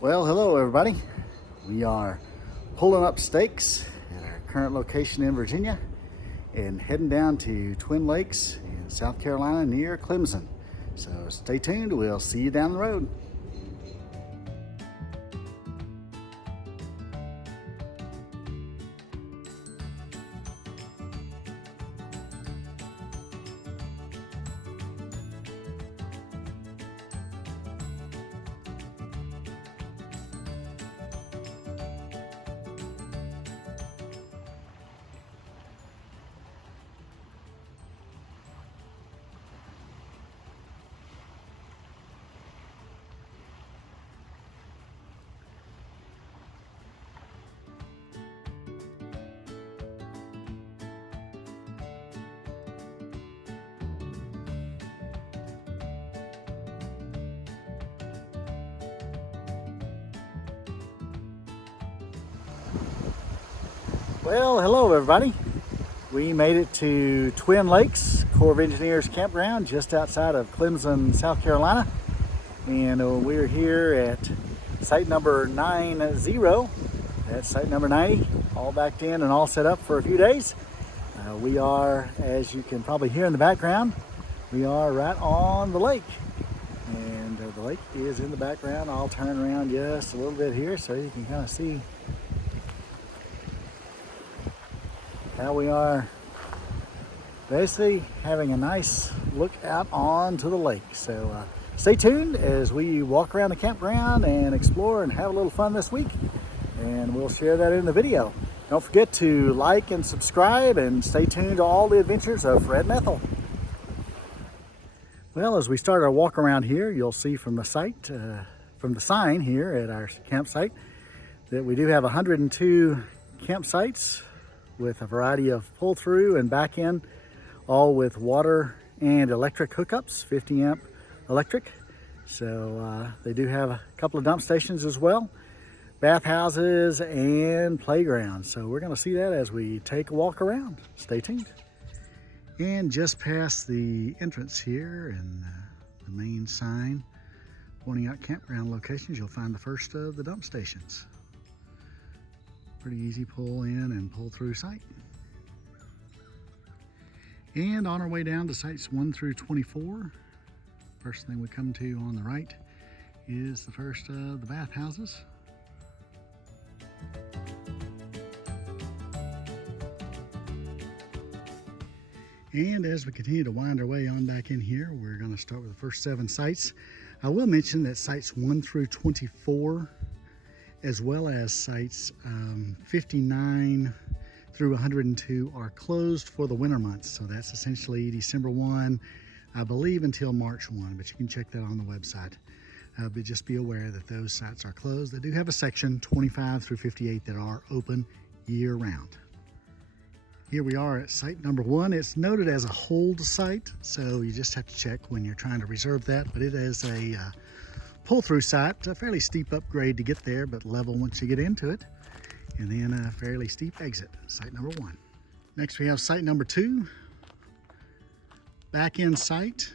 Well, hello everybody. We are pulling up stakes at our current location in Virginia and heading down to Twin Lakes in South Carolina near Clemson. So stay tuned, we'll see you down the road. Well, hello everybody. We made it to Twin Lakes Corps of Engineers Campground just outside of Clemson, South Carolina. And we're here at site number 90. That's site number 90, all backed in and all set up for a few days. We are, as you can probably hear in the background, we are right on the lake. And the lake is in the background. I'll turn around just a little bit here so you can kind of see how we are basically having a nice look out onto the lake. So stay tuned as we walk around the campground and explore and have a little fun this week. And we'll share that in the video. Don't forget to like and subscribe and stay tuned to all the adventures of Fred and Ethel. Well, as we start our walk around here, you'll see from the site, from the sign here at our campsite, that we do have 102 campsites with a variety of pull-through and back-end, all with water and electric hookups, 50 amp electric. So they do have a couple of dump stations as well, bathhouses and playgrounds. So we're gonna see that as we take a walk around. Stay tuned. And just past the entrance here and the main sign pointing out campground locations, you'll find the first of the dump stations. Pretty easy pull in and pull through site. And on our way down to sites 1 through 24, first thing we come to on the right is the first of the bathhouses. And as we continue to wind our way on back in here, we're going to start with the first 7 sites. I will mention that sites 1 through 24, as well as sites 59 through 102 are closed for the winter months. So that's essentially December 1, I believe, until March 1, but you can check that on the website. But just be aware that those sites are closed. They do have a section 25 through 58 that are open year round. Here we are at site number 1. It's noted as a hold site, so you just have to check when you're trying to reserve that, but it is a pull-through site, a fairly steep upgrade to get there, but level once you get into it, and then a fairly steep exit, site number 1. Next we have site number 2, back-end site,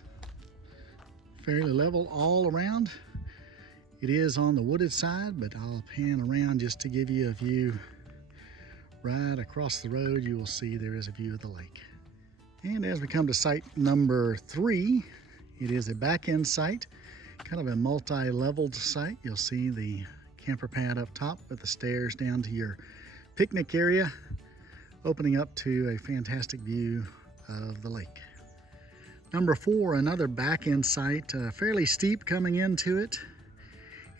fairly level all around. It is on the wooded side, but I'll pan around just to give you a view. Right across the road, you will see there is a view of the lake. And as we come to site number 3, it is a back-end site, kind of a multi-leveled site. You'll see the camper pad up top with the stairs down to your picnic area, opening up to a fantastic view of the lake. Number 4, another back-end site, fairly steep coming into it,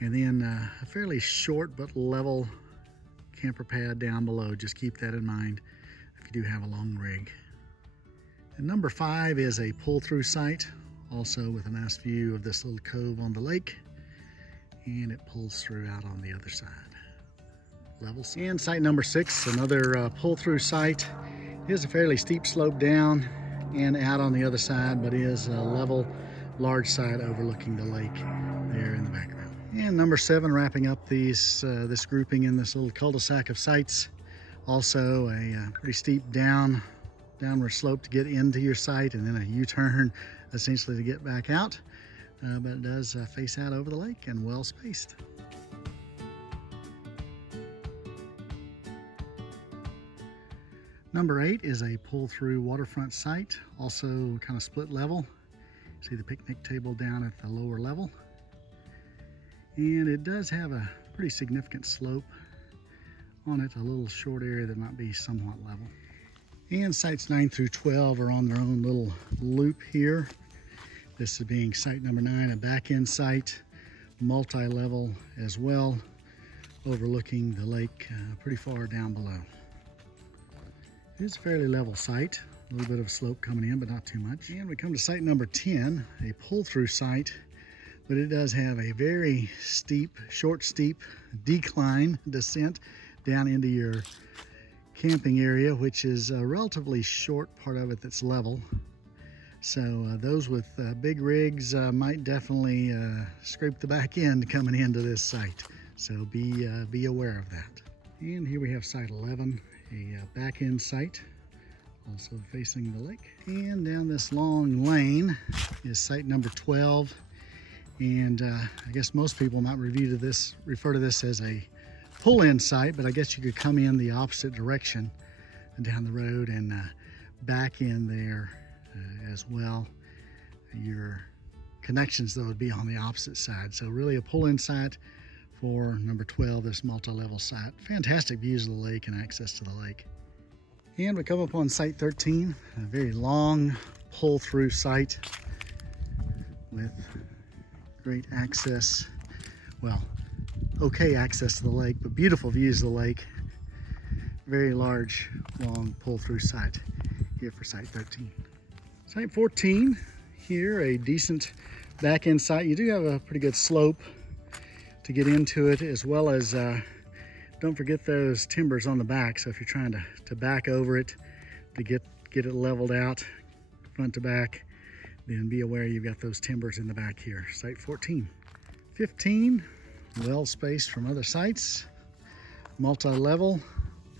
and then a fairly short but level camper pad down below. Just keep that in mind if you do have a long rig. And number 5 is a pull-through site, also with a nice view of this little cove on the lake, and it pulls through out on the other side. Level. And site number 6, another pull-through site. It is a fairly steep slope down and out on the other side, but is a level, large site overlooking the lake there in the background. And number 7, wrapping up this grouping in this little cul-de-sac of sites. Also a pretty steep downward slope to get into your site, and then a U-turn essentially to get back out. But it does face out over the lake and well spaced. Number 8 is a pull-through waterfront site, also kind of split level. See the picnic table down at the lower level. And it does have a pretty significant slope on it, a little short area that might be somewhat level. And sites 9 through 12 are on their own little loop here. This is being site number 9, a back-end site, multi-level as well, overlooking the lake pretty far down below. It's a fairly level site, a little bit of a slope coming in, but not too much. And we come to site number 10, a pull-through site, but it does have a very steep, short, steep decline descent down into your camping area, which is a relatively short part of it that's level. So those with big rigs might definitely scrape the back end coming into this site. So be aware of that. And here we have site 11, a back end site, also facing the lake. And down this long lane is site number 12. And I guess most people might refer to this as a pull-in site, but I guess you could come in the opposite direction down the road and back in there as well. Your connections though would be on the opposite side. So really a pull-in site for number 12, this multi-level site. Fantastic views of the lake and access to the lake. And we come up on site 13, a very long pull-through site with great access, well, okay access to the lake, but beautiful views of the lake. Very large, long pull-through site here for site 13. Site 14, here a decent back-end site. You do have a pretty good slope to get into it, as well as don't forget those timbers on the back. So if you're trying to back over it to get it leveled out front to back, then be aware you've got those timbers in the back here. Site 14. 15, well spaced from other sites, multi-level,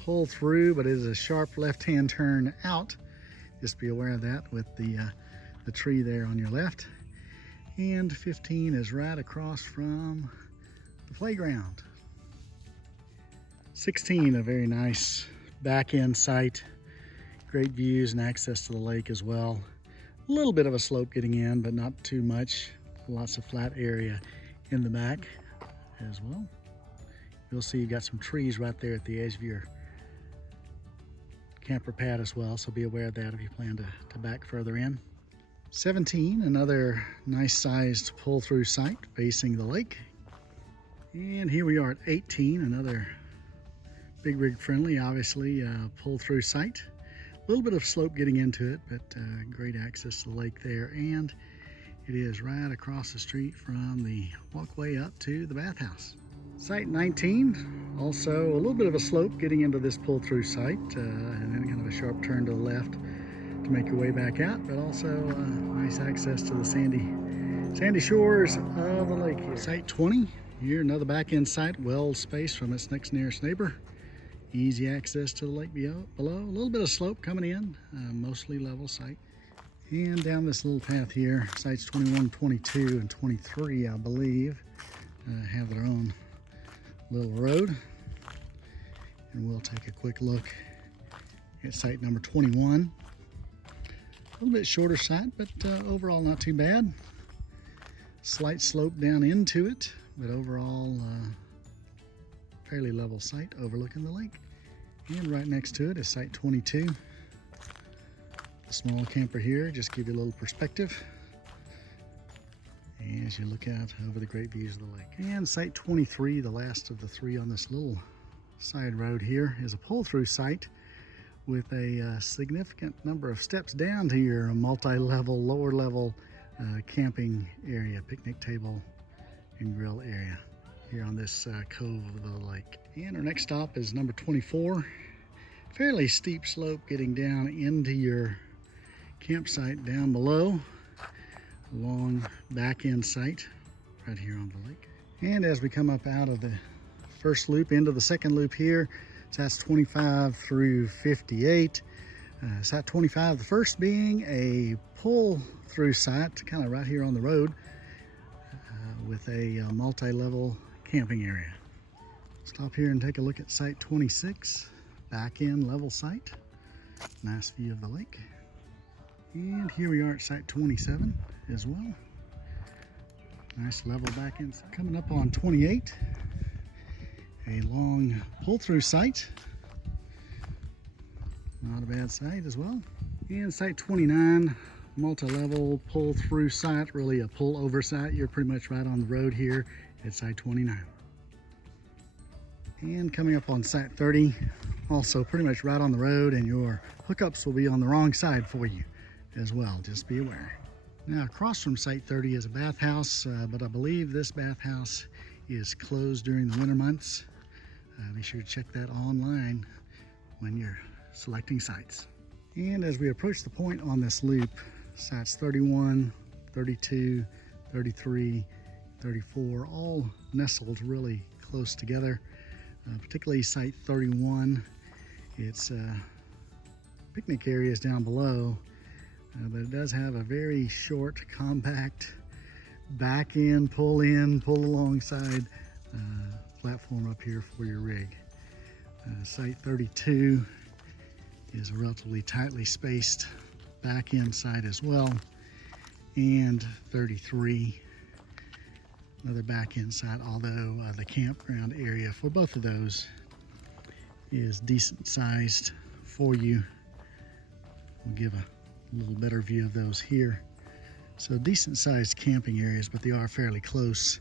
pull through, but it is a sharp left-hand turn out. Just be aware of that with the tree there on your left. And 15 is right across from the playground. 16, a very nice back-end site, great views and access to the lake as well. A little bit of a slope getting in, but not too much. Lots of flat area in the back as well. You'll see you've got some trees right there at the edge of your camper pad as well, so be aware of that if you plan to back further in. 17, another nice sized pull-through site facing the lake. And here we are at 18, another big rig friendly, obviously, pull-through site. A little bit of slope getting into it, but great access to the lake there. And it is right across the street from the walkway up to the bathhouse. Site 19, also a little bit of a slope getting into this pull-through site, and then kind of a sharp turn to the left to make your way back out, but also nice access to the sandy shores of the lake here. Site 20, here another back-end site, well spaced from its next nearest neighbor. Easy access to the lake below. A little bit of slope coming in, mostly level site. And down this little path here, sites 21, 22, and 23, I believe, have their own little road. And we'll take a quick look at site number 21. A little bit shorter site, but overall not too bad. Slight slope down into it, but overall fairly level site overlooking the lake. And right next to it is site 22. The small camper here, just give you a little perspective as you look out over the great views of the lake. And site 23, the last of the three on this little side road here, is a pull-through site with a significant number of steps down to your multi-level, lower level camping area, picnic table and grill area here on this cove of the lake. And our next stop is number 24. Fairly steep slope getting down into your campsite down below. Long back end site right here on the lake. And as we come up out of the first loop into the second loop here, so that's 25 through 58. Site 25, the first being a pull through site kind of right here on the road with a multi-level camping area. Stop here and take a look at site 26, back end level site. Nice view of the lake. And here we are at site 27 as well. Nice level back inside. Coming up on 28, a long pull-through site. Not a bad site as well. And site 29, multi-level pull-through site, really a pull-over site. You're pretty much right on the road here at site 29. And coming up on site 30, also pretty much right on the road, and your hookups will be on the wrong side for you as well. Just be aware. Now across from site 30 is a bathhouse, but I believe this bathhouse is closed during the winter months. Be sure to check that online when you're selecting sites. And as we approach the point on this loop, sites 31, 32, 33, 34, all nestled really close together. Particularly site 31, its picnic area is down below, but it does have a very short, compact back in, pull alongside platform up here for your rig. Site 32 is a relatively tightly spaced back end site as well, and 33. Another back end site, although the campground area for both of those is decent sized for you. We'll give a little better view of those here. So decent sized camping areas, but they are fairly close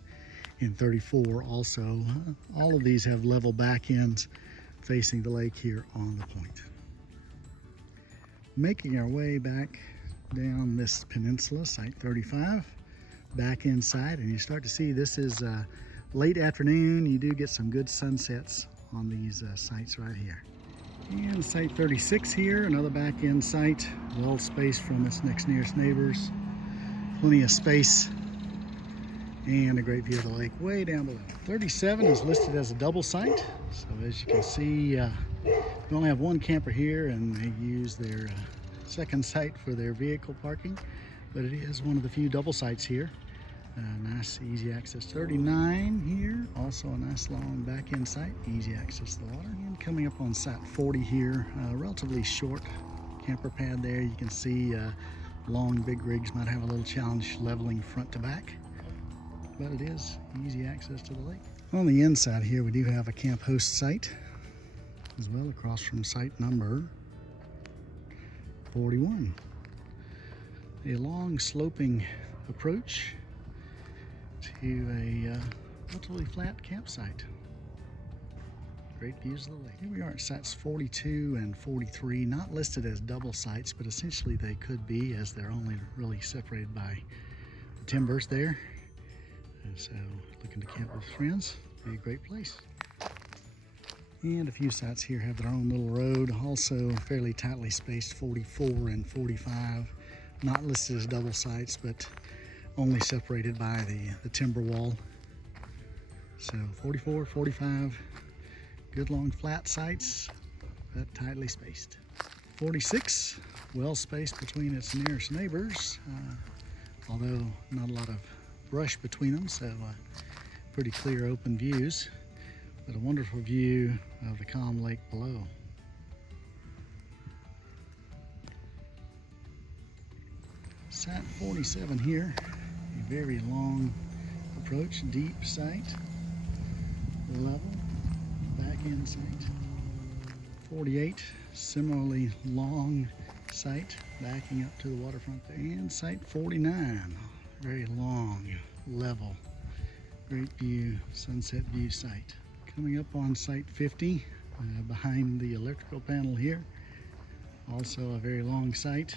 in 34 also. All of these have level back ends facing the lake here on the point. Making our way back down this peninsula, site 35. Back inside, and you start to see this is late afternoon. You do get some good sunsets on these sites right here. And site 36 here, another back end site, well spaced from its nearest neighbors. Plenty of space and a great view of the lake way down below. 37 is listed as a double site, so as you can see, we only have one camper here, and they use their second site for their vehicle parking. But it is one of the few double sites here. Nice easy access. 39 here, also a nice long back end site, easy access to the water. And coming up on site 40 here, relatively short camper pad there. You can see long big rigs might have a little challenge leveling front to back, but it is easy access to the lake. On the inside here, we do have a camp host site as well, across from site number 41. A long sloping approach to a relatively flat campsite. Great views of the lake. Here we are at sites 42 and 43, not listed as double sites, but essentially they could be, as they're only really separated by the timbers there. And so looking to camp with friends, be a great place. And a few sites here have their own little road, also fairly tightly spaced, 44 and 45. Not listed as double sites, but only separated by the timber wall. So 44, 45, good long flat sites, but tightly spaced. 46, well spaced between its nearest neighbors, although not a lot of brush between them, so pretty clear open views, but a wonderful view of the calm lake below. Site 47 here, a very long approach, deep site, level, back end site. 48, similarly long site, backing up to the waterfront there. And site 49, very long, level, great view, sunset view site. Coming up on site 50, behind the electrical panel here, also a very long site,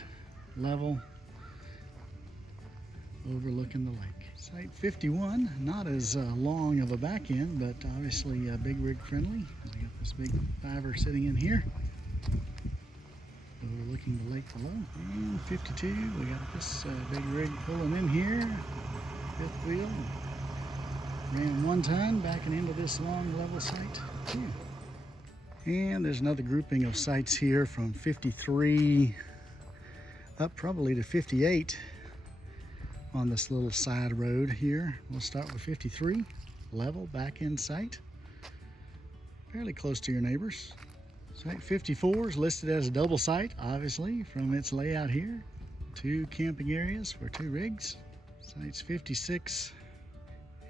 level, overlooking the lake. Site 51, not as long of a back end, but obviously big rig friendly. I got this big fiver sitting in here, overlooking the lake below. And 52, we got this big rig pulling in here, fifth wheel. Ran 1 ton backing into this long level site too. And there's another grouping of sites here from 53 up probably to 58 on this little side road here. We'll start with 53, level back end site, fairly close to your neighbors. Site 54 is listed as a double site, obviously, from its layout here. 2 camping areas for 2 rigs. Sites 56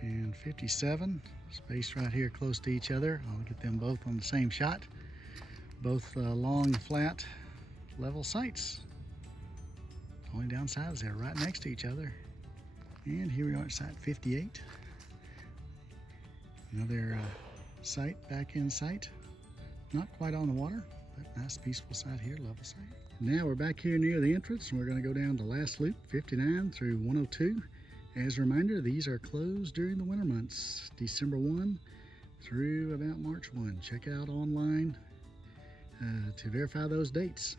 and 57, spaced right here close to each other. I'll get them both on the same shot. Both long, flat, level sites. Only downside is they're right next to each other. And here we are at site 58. Another site, back end site. Not quite on the water, but nice peaceful site here, level site. Now we're back here near the entrance, and we're going to go down the last loop, 59 through 102. As a reminder, these are closed during the winter months, December 1 through about March 1. Check out online to verify those dates.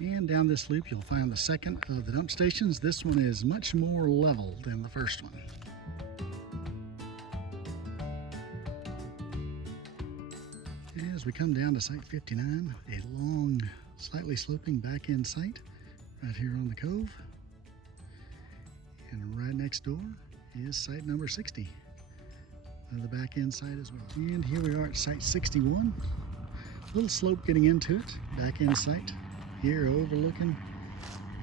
And down this loop, you'll find the second of the dump stations. This one is much more level than the first one. As we come down to site 59, a long, slightly sloping back end site right here on the cove. And right next door is site number 60, the back end site as well. And here we are at site 61. A little slope getting into it, back end site here overlooking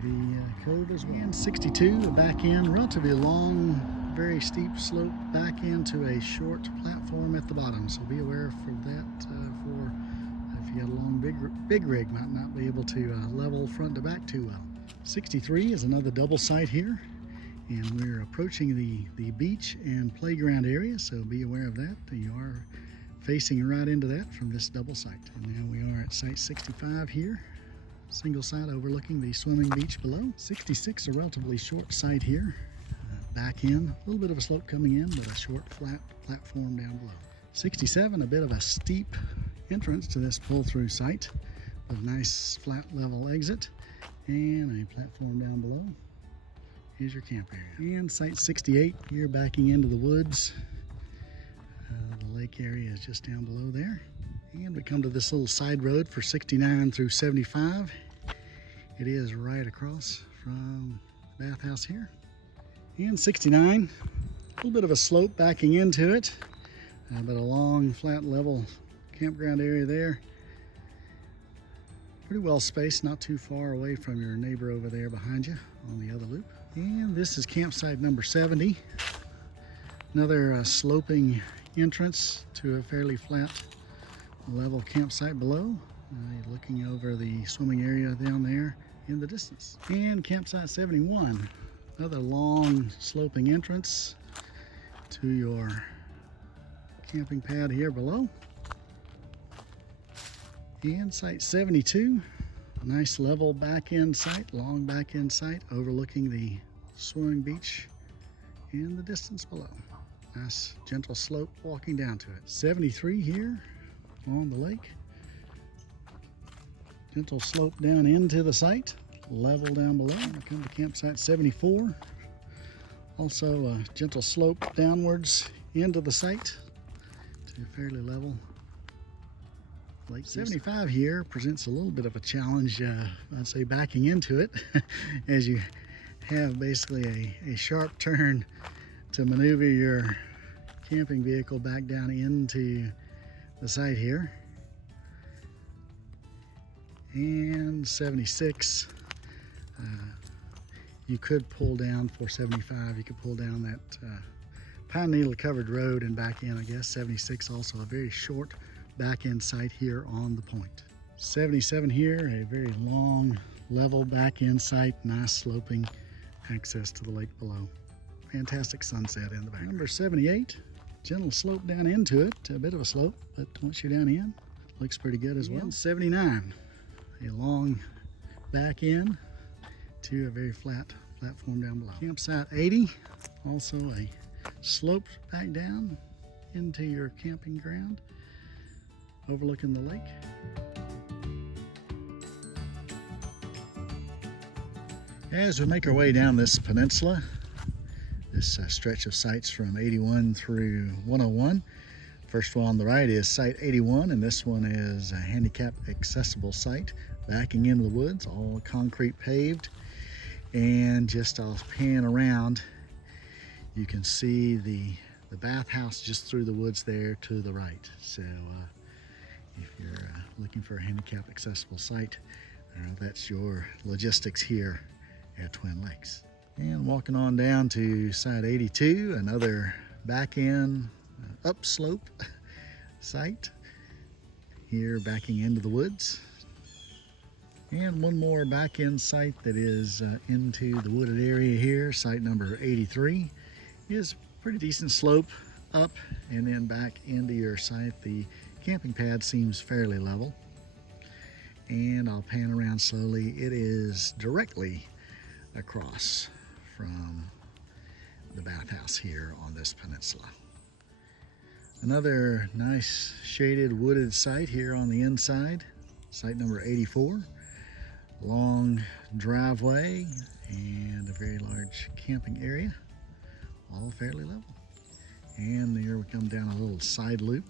the cove as well. And 62, a back end, relatively long, very steep slope back into a short platform at the bottom. So be aware for that. For if you got a long big rig, might not be able to level front to back too well. 63 is another double site here, and we're approaching the beach and playground area. So be aware of that. You are facing right into that from this double site. And now we are at site 65 here. Single site overlooking the swimming beach below. 66, a relatively short site here. Back in, a little bit of a slope coming in, but a short flat platform down below. 67, a bit of a steep entrance to this pull-through site with a nice flat level exit and a platform down below. Here's your camp area. And site 68, here backing into the woods. The lake area is just down below there. And we come to this little side road for 69 through 75. It is right across from the bathhouse here. And 69, a little bit of a slope backing into it, but a long, flat, level campground area there. Pretty well spaced, not too far away from your neighbor over there behind you on the other loop. And this is campsite number 70. Another sloping entrance to a fairly flat, level campsite below. You're looking over the swimming area down there in the distance. And campsite 71. Another long sloping entrance to your camping pad here below. And site 72, a nice level back end site, long back end site overlooking the swimming beach in the distance below. Nice gentle slope walking down to it. 73 here on the lake. Gentle slope down into the site. Level down below. I come to campsite 74. Also a gentle slope downwards into the site to fairly level. Lake 75 here presents a little bit of a challenge, I'd say, backing into it as you have basically a sharp turn to maneuver your camping vehicle back down into the site here. And 76. You could pull down for 75. You could pull down that pine needle covered road and back in, I guess. 76 also a very short back end site here on the point. 77 here, a very long level back end site, nice sloping access to the lake below. Fantastic sunset in the back. Number 78, gentle slope down into it, a bit of a slope, but once you're down in, looks pretty good as well. And 79, a long back end to a very flat platform down below. Campsite 80, also a slope back down into your camping ground, overlooking the lake. As we make our way down this peninsula, this stretch of sites from 81 through 101, first one on the right is site 81, and this one is a handicap accessible site backing into the woods, all concrete paved. And just I'll pan around, you can see the bathhouse just through the woods there to the right. So if you're looking for a handicap accessible site. That's your logistics here at Twin Lakes. And walking on down to site 82, another back end upslope site here backing into the woods. And one more back end site that is into the wooded area here, site number 83. Is pretty decent slope up and then back into your site. The camping pad seems fairly level. And I'll pan around slowly. It is directly across from the bathhouse here on this peninsula. Another nice shaded wooded site here on the inside, site number 84. Long driveway and a very large camping area, all fairly level. And there we come down a little side loop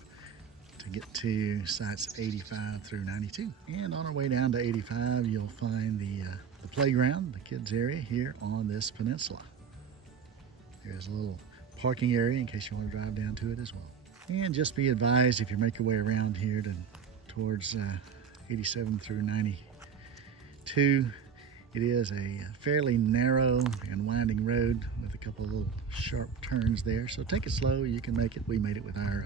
to get to sites 85 through 92. And on our way down to 85, you'll find the playground, the kids area here on this peninsula. There's a little parking area in case you want to drive down to it as well. And just be advised, if you make your way around here towards 87 through 92, it is a fairly narrow and winding road with a couple of little sharp turns there. So take it slow, you can make it. We made it with our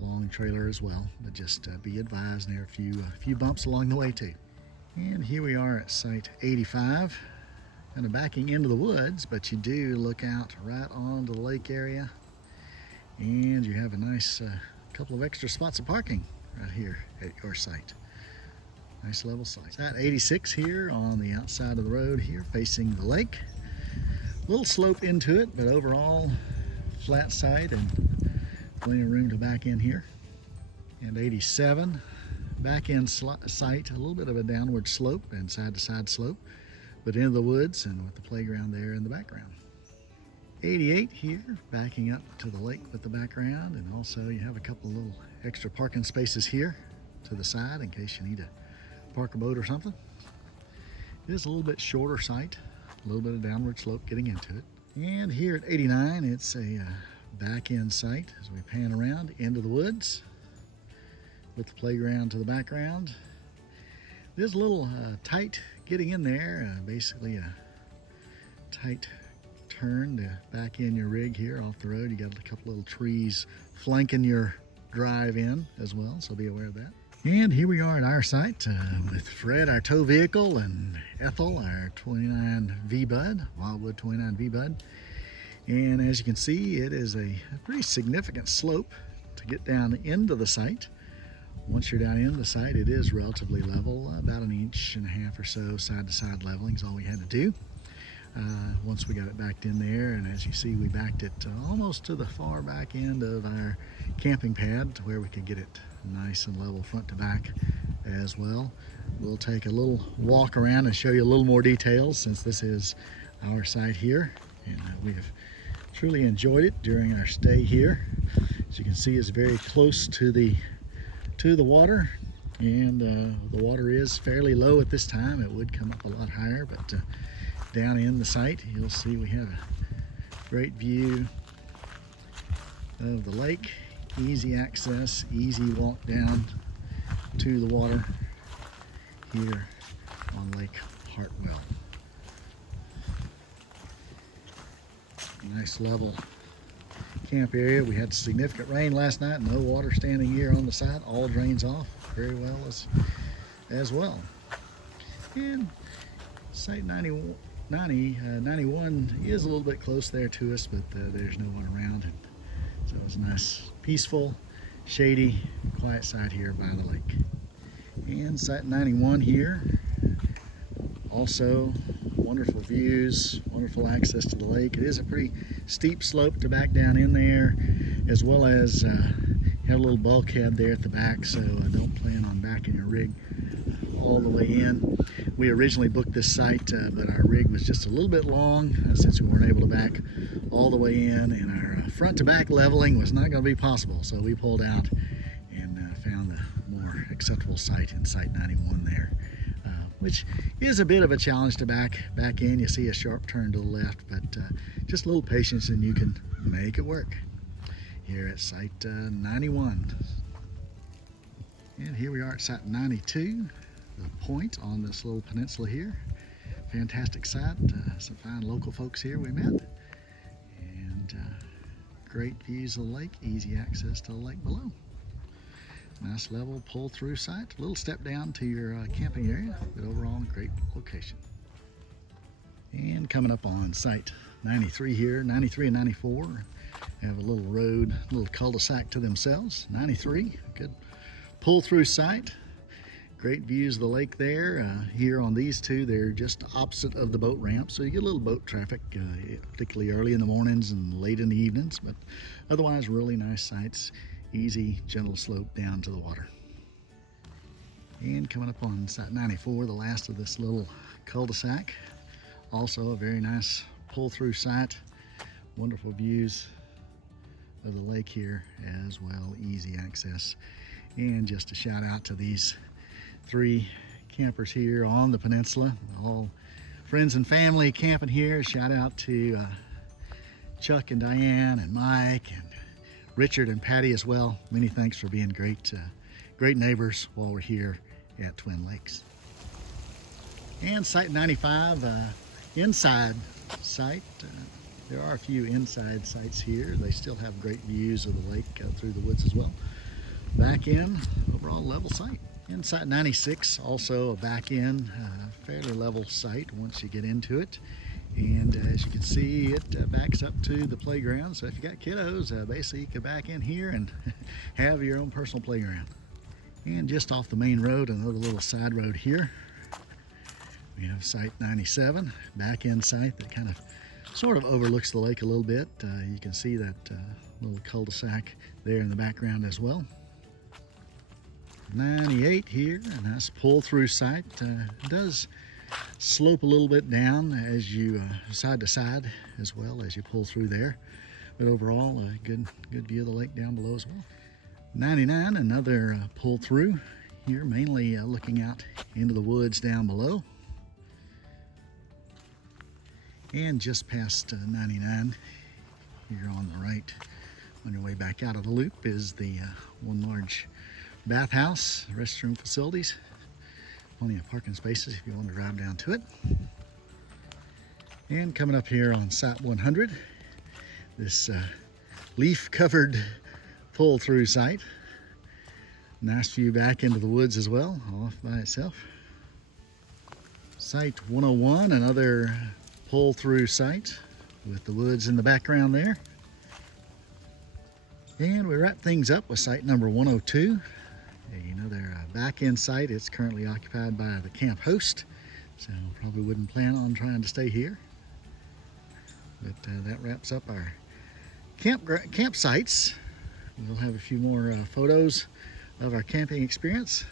long trailer as well, but just be advised, there are a few bumps along the way too. And here we are at site 85, kind of backing into the woods, but you do look out right onto the lake area, and you have a nice couple of extra spots of parking right here at your site. Nice level site. Site 86 here on the outside of the road here, facing the lake. A little slope into it, but overall flat site and plenty of room to back in here. And 87, back end site, a little bit of a downward slope and side to side slope, but into the woods and with the playground there in the background. 88 here, backing up to the lake with the background, and also you have a couple little extra parking spaces here to the side in case you need to park a boat or something. It is a little bit shorter site, a little bit of downward slope getting into it. And here at 89, it's a back end site as we pan around into the woods with the playground to the background. It is a little tight getting in there, basically a tight turn to back in your rig here off the road. You got a couple little trees flanking your drive in as well, so be aware of that. And here we are at our site with Fred, our tow vehicle, and Ethel, our 29 V-Bud, Wildwood 29 V-Bud. And as you can see, it is a pretty significant slope to get down into the site. Once you're down in the site, it is relatively level, about 1.5 inches or so side-to-side leveling is all we had to do. Once we got it backed in there, and as you see, we backed it almost to the far back end of our camping pad to where we could get it nice and level front to back as well. We'll take a little walk around and show you a little more details since this is our site here, and we have truly enjoyed it during our stay here. As you can see, it's very close to the water, and the water is fairly low at this time. It would come up a lot higher, but down in the site you'll see we have a great view of the lake, easy access, easy walk down to the water here on Lake Hartwell. Nice level camp area. We had significant rain last night, no water standing here on the site, all drains off very well as well. And site 91 is a little bit close there to us, but there's no one around, and so it's a nice, peaceful, shady, quiet site here by the lake. And site 91 here, also wonderful views, wonderful access to the lake. It is a pretty steep slope to back down in there, as well as you have a little bulkhead there at the back, so don't plan on backing your rig all the way in. We originally booked this site, but our rig was just a little bit long since we weren't able to back all the way in, and our front to back leveling was not going to be possible, so we pulled out and found the more acceptable site in site 91 there, which is a bit of a challenge to back in. You see a sharp turn to the left, but just a little patience and you can make it work here at site 91. And here we are at site 92, the point on this little peninsula here. Fantastic site, some fine local folks here we met. And great views of the lake, easy access to the lake below. Nice level pull through site, a little step down to your camping area, but overall a great location. And coming up on site 93 here, 93 and 94 have a little road, a little cul-de-sac to themselves. 93, good pull through site, great views of the lake there. Here on these two, they're just opposite of the boat ramp, so you get a little boat traffic, particularly early in the mornings and late in the evenings, but otherwise really nice sites, easy, gentle slope down to the water. And coming up on site 94, the last of this little cul-de-sac, also a very nice pull-through site, wonderful views of the lake here as well, easy access. And just a shout out to these 3 campers here on the peninsula, all friends and family camping here. Shout out to Chuck and Diane and Mike and Richard and Patty as well. Many thanks for being great neighbors while we're here at Twin Lakes. And site 95, inside site. There are a few inside sites here. They still have great views of the lake through the woods as well. Back in, overall level site. In site 96, also a back in, fairly level site once you get into it. And as you can see, it backs up to the playground. So if you got kiddos, basically you can back in here and have your own personal playground. And just off the main road, another little side road here. We have site 97, back end site that kind of sort of overlooks the lake a little bit. You can see that little cul-de-sac there in the background as well. 98 here, a nice pull-through site. It does slope a little bit down as you side to side as well as you pull through there. But overall, a good view of the lake down below as well. 99, another pull-through here, mainly looking out into the woods down below. And just past 99, here on the right, on your way back out of the loop, is the one large bathhouse, restroom facilities. Plenty of parking spaces if you want to drive down to it. And coming up here on site 100, this leaf-covered pull-through site. Nice view back into the woods as well, off by itself. Site 101, another pull-through site with the woods in the background there. And we wrap things up with site number 102, another back-end site. It's currently occupied by the camp host, so probably wouldn't plan on trying to stay here. But that wraps up our campsites. We'll have a few more photos of our camping experience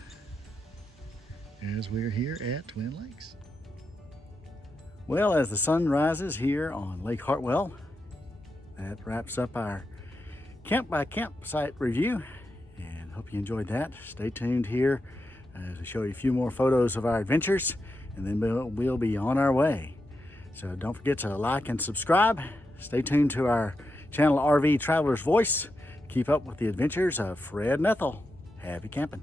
as we're here at Twin Lakes. Well, as the sun rises here on Lake Hartwell, that wraps up our camp by campsite review, and hope you enjoyed that. Stay tuned here to show you a few more photos of our adventures, and then we'll be on our way. So don't forget to like and subscribe. Stay tuned to our channel RV Traveler's Voice. Keep up with the adventures of Fred and Ethel. Happy camping.